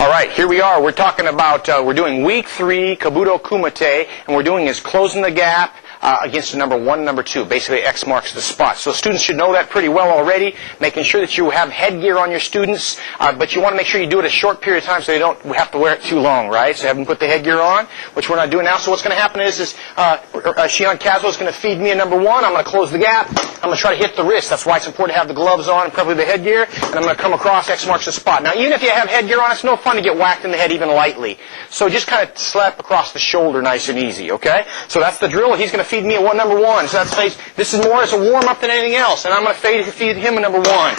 All right, here we are. We're talking about, we're doing week 3, Kobuudo Kumite, and we're doing is closing the gap against the number 1 and number 2. Basically, X marks the spot. So students should know that pretty well already, making sure that you have headgear on your students, but you want to make sure you do it a short period of time so they don't have to wear it too long, right? So have them put the headgear on, which we're not doing now. So what's going to happen is Shion Kazuo is going to feed me a number 1. I'm going to close the gap. I'm going to try to hit the wrist. That's why it's important to have the gloves on and probably the headgear. And I'm going to come across, X marks the spot. Now, even if you have headgear on, it's no fun to get whacked in the head even lightly. So just kind of slap across the shoulder nice and easy, okay? So that's the drill. He's going to feed me a number 1. So that's, this is more as a warm-up than anything else. And I'm going to feed him a number 1.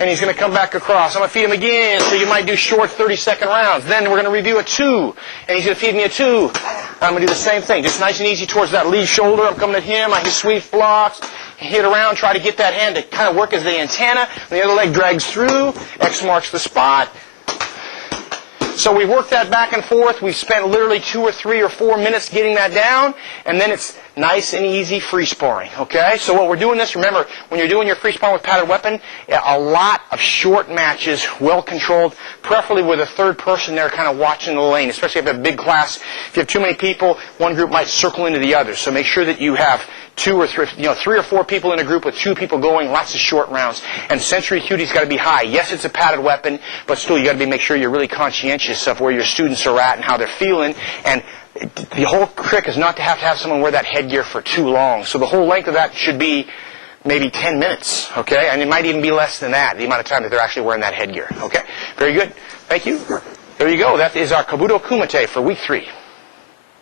And he's going to come back across. I'm going to feed him again, so you might do short 30-second rounds. Then we're going to review a 2. And he's going to feed me a 2. I'm going to do the same thing, just nice and easy towards that lead shoulder. I'm coming at him. I hit sweep blocks, hit around, try to get that hand to kind of work as the antenna. And the other leg drags through. X marks the spot. So we worked that back and forth. We've spent literally 2 or 3 or 4 minutes getting that down. And then it's nice and easy free sparring, okay? So what we're doing this, remember, when you're doing your free sparring with padded weapon, a lot of short matches, well controlled, preferably with a third person there kind of watching the lane, especially if you have a big class. If you have too many people, one group might circle into the other. So make sure that you have 2 or 3, 3 or 4 people in a group with 2 people going, lots of short rounds. And sensory acuity's got to be high. Yes, it's a padded weapon, but still you got to make sure you're really conscientious of where your students are at and how they're feeling. And the whole trick is not to have someone wear that headgear for too long. So the whole length of that should be maybe 10 minutes, okay? And it might even be less than that, the amount of time that they're actually wearing that headgear, okay? Very good. Thank you. There you go. That is our Kobuudo Kumite for week 3.